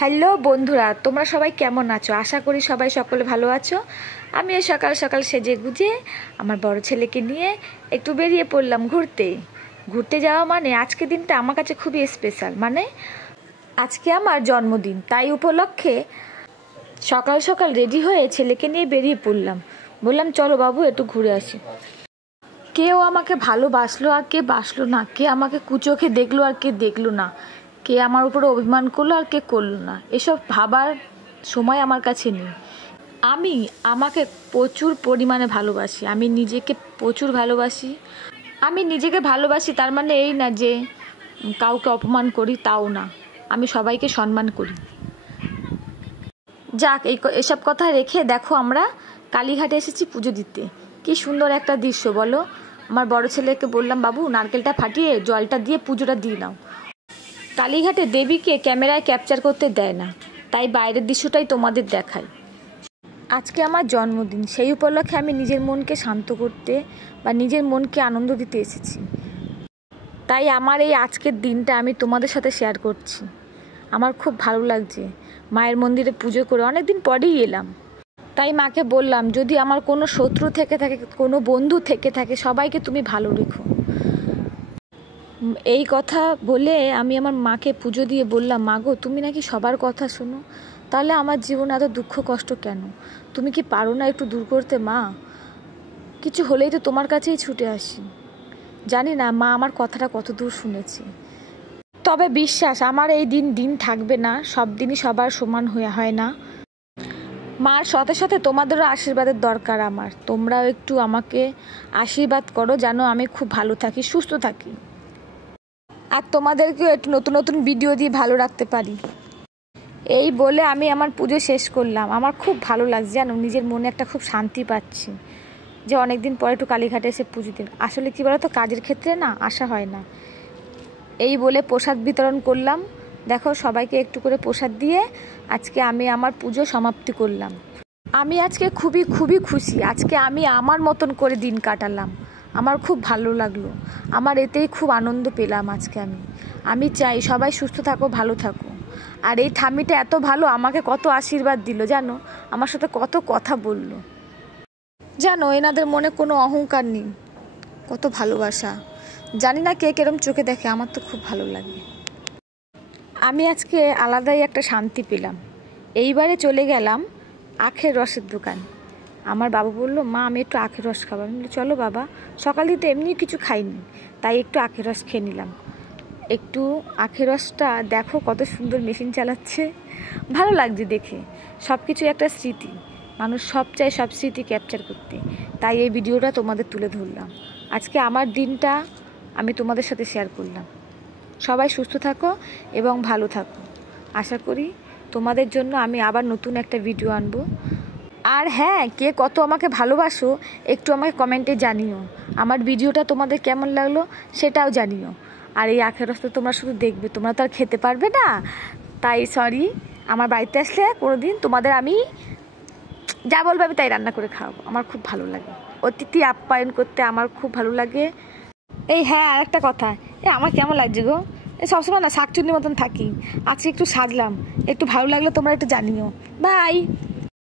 Hello বন্ধুরা, তোমরা সবাই কেমন আছো? আশা করি সবাই সকলে ভালো আছো। আমি সকাল সকাল সেজে গুজে আমার বড় ছেলেকে নিয়ে একটু বেরিয়ে পড়লাম ঘুরতে যাওয়া। মানে আজকে দিনটা আমার কাছে খুবই স্পেশাল, মানে আজকে আমার জন্মদিন। তাই উপলক্ষে সকাল সকাল রেডি হয়ে ছেলেকে নিয়ে বেরিয়ে পড়লাম। বললাম চলো বাবু একটু ঘুরে আসি। কেউ আমাকে ভালোবাসলো আর কে বাসলো না, কে আমাকে কুচোখে দেখলো আর কে দেখলো না, কে আমার উপরে অভিমান করলো আর কে করলো না, এসব ভাবার সময় আমার কাছে নেই। আমি আমাকে প্রচুর পরিমাণে ভালোবাসি, আমি নিজেকে প্রচুর ভালোবাসি। আমি নিজেকে ভালোবাসি তার মানে এই না যে কাউকে অপমান করি, তাও না, আমি সবাইকে সম্মান করি। যাক, এসব কথা রেখে দেখো আমরা কালীঘাটে এসেছি পুজো দিতে। কি সুন্দর একটা দৃশ্য বলো। আমার বড় ছেলেকে বললাম বাবু নারকেলটা ফাটিয়ে জলটা দিয়ে পুজোটা দিয়ে নাও। কালীঘাটে দেবীকে ক্যামেরায় ক্যাপচার করতে দেয় না, তাই বাইরের দৃশ্যটাই তোমাদের দেখাই। আজকে আমার জন্মদিন, সেই উপলক্ষে আমি নিজের মনকে শান্ত করতে বা নিজের মনকে আনন্দ দিতে এসেছি। তাই আমার এই আজকের দিনটা আমি তোমাদের সাথে শেয়ার করছি। আমার খুব ভালো লাগছে, মায়ের মন্দিরে পুজো করে অনেক দিন পরেই এলাম। তাই মাকে বললাম যদি আমার কোনো শত্রু থেকে থাকে, কোনো বন্ধু থেকে থাকে, সবাইকে তুমি ভালো রেখো। এই কথা বলে আমি আমার মাকে পুজো দিয়ে বললাম, মা গো তুমি নাকি সবার কথা শোনো, তাহলে আমার জীবনে এত দুঃখ কষ্ট কেন? তুমি কি পারো না একটু দূর করতে? মা, কিছু হলেই তো তোমার কাছেই ছুটে আসি। জানি না মা আমার কথাটা কত দূর শুনেছে, তবে বিশ্বাস আমার এই দিন থাকবে না। সব দিনই সবার সমান হয় না। মার সাথে সাথে তোমাদেরও আশীর্বাদের দরকার আমার। তোমরাও একটু আমাকে আশীর্বাদ করো যেন আমি খুব ভালো থাকি, সুস্থ থাকি, আর তোমাদেরকেও একটু নতুন নতুন ভিডিও দিয়ে ভালো রাখতে পারি। এই বলে আমি আমার পুজো শেষ করলাম। আমার খুব ভালো লাগছে জানো, নিজের মনে একটা খুব শান্তি পাচ্ছি যে অনেক দিন পরে একটু কালীঘাটে এসে পুজো দিন। আসলে কী বলো তো, কাজের ক্ষেত্রে না আসা হয় না। এই বলে প্রসাদ বিতরণ করলাম। দেখো সবাইকে একটু করে প্রসাদ দিয়ে আজকে আমি আমার পুজো সমাপ্তি করলাম। আমি আজকে খুবই খুবই খুশি। আজকে আমি আমার মতন করে দিন কাটালাম, আমার খুব ভালো লাগলো, আমার এতেই খুব আনন্দ পেলাম। আজকে আমি চাই সবাই সুস্থ থাকো, ভালো থাকো। আর এই ঠাম্মিটা এত ভালো, আমাকে কত আশীর্বাদ দিল জানো, আমার সাথে কত কথা বলল জানো। এনাদের মনে কোনো অহংকার নেই, কত ভালোবাসা। জানি না কে কেরম চোখে দেখে, আমার তো খুব ভালো লাগে। আমি আজকে আলাদাই একটা শান্তি পেলাম। এইবারে চলে গেলাম আখের রসের দোকান। আমার বাবু বললো মা আমি একটু আখের রস খাবো। আমি বললাম চলো বাবা, সকাল দিতে এমনি কিছু খাইনি, তাই একটু আখের রস খেয়ে নিলাম। একটু আখের রসটা দেখো কত সুন্দর মেশিন চালাচ্ছে, ভালো লাগছে দেখে। সব কিছু একটা স্মৃতি, মানুষ সব চায় সব স্মৃতি ক্যাপচার করতে, তাই এই ভিডিওটা তোমাদের তুলে ধরলাম। আজকে আমার দিনটা আমি তোমাদের সাথে শেয়ার করলাম। সবাই সুস্থ থাকো এবং ভালো থাকো। আশা করি তোমাদের জন্য আমি আবার নতুন একটা ভিডিও আনবো। আর হ্যাঁ, কে কত আমাকে ভালোবাসো একটু আমাকে কমেন্টে জানিও। আমার ভিডিওটা তোমাদের কেমন লাগলো সেটাও জানিও। আর এই আখের রস তো তোমরা শুধু দেখবে, তোমরা তো আর খেতে পারবে না, তাই সরি। আমার বাড়িতে আসলে কোনোদিন তোমাদের আমি যা বলবো আমি তাই রান্না করে খাওয়াবো। আমার খুব ভালো লাগে অতিথি আপ্যায়ন করতে, আমার খুব ভালো লাগে। এই হ্যাঁ, আর একটা কথা, আমার কেমন লাগছে গো, সবসময় না শাকচুন্নির মতন থাকি, আজকে একটু সাজলাম, একটু ভালো লাগলে তোমরা একটু জানিও। বাই।